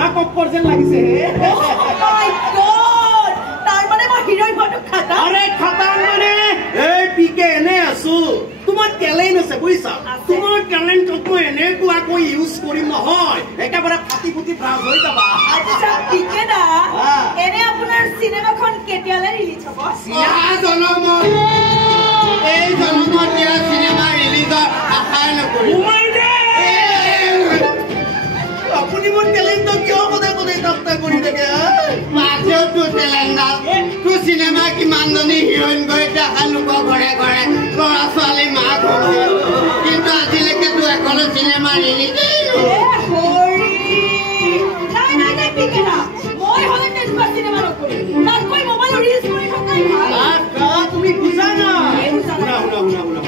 মা কপ্পৰ যেন লাগিছে আরে খাতান মানে এই পিকে এনে আছো তোমার ট্যালেন্ট আছে বুঝছা তোমার ট্যালেন্ট তো এনে কোয়া কই ইউজ করি নহয় একেবারে ফাটি ফুটি ফ্রাজ হৈ যাবা আচ্ছা পিকে দা এনে আপোনাৰ সিনেমাখন কেতিয়ালে ৰিলিজ হ'ব সিয়া জনম এই জনমৰ দিয়া সিনেমা ৰিলিজৰ আশা নকৰি আপুনি মোৰ ট্যালেন্ট কিয় বদে বদে দপ্তা কৰি থাকে মাঝে তো ট্যালেন্ট তো সিনেমা কি মানজনী হিৰোইন গৈ দেখা লোক ঘৰে ঘৰে ল'ৰা ছোৱালী মাক কিন্তু আজিলৈকে তো এখনো সিনেমা ৰিলিজ নাই পিকে না মই হলে তেনেকুৱা সিনেমা নকৰি তাত কৈ মোবাইল ৰিলিজ কৰি থকাই ভাল তুমি বুজা না শুনা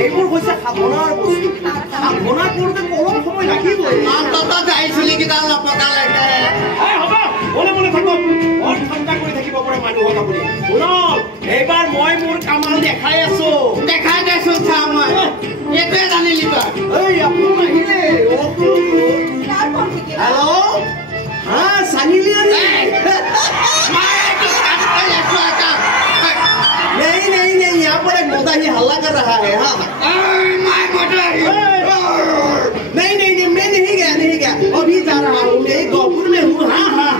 এইবোৰ হৈছে সাধনাৰ বস্তু সাধনা কৰোঁতে অলপ সময় লাগিবই অন্তত যাইছিলি কিটা লপকালৈকে হ'ব মনে মনে থাকক বৰ ঠাণ্ডা কৰি থাকিব পাৰে মানুহক আপুনি শুনক এইবাৰ মই মোৰ কামাল দেখাই আছো দেখাই দেছো চা মই এইটোৱে জানিলি তই এই আপুনি আহিলে হেল্ল' হা সানি লিয়া नहीं यहाँ पर एक मोदा ही हल्ला कर रहा है हाँ नहीं मैं नहीं गया अभी जा रहा हूँ मैं गोपुर में हूँ हाँ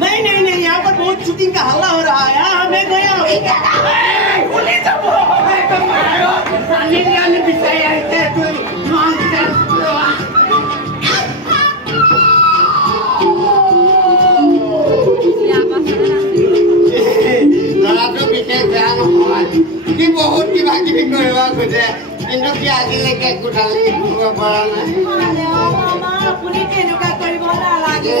नहीं यहाँ पर बहुत शूटिंग का हल्ला हो रहा है हाँ मैं गया बहुत किबा किबि करबा खोजे কিন্তু কি আজিলৈকে কোঠালি ঘূৰিব পৰা নাই আপুনি কেনেকুৱা কৰিব নালাগে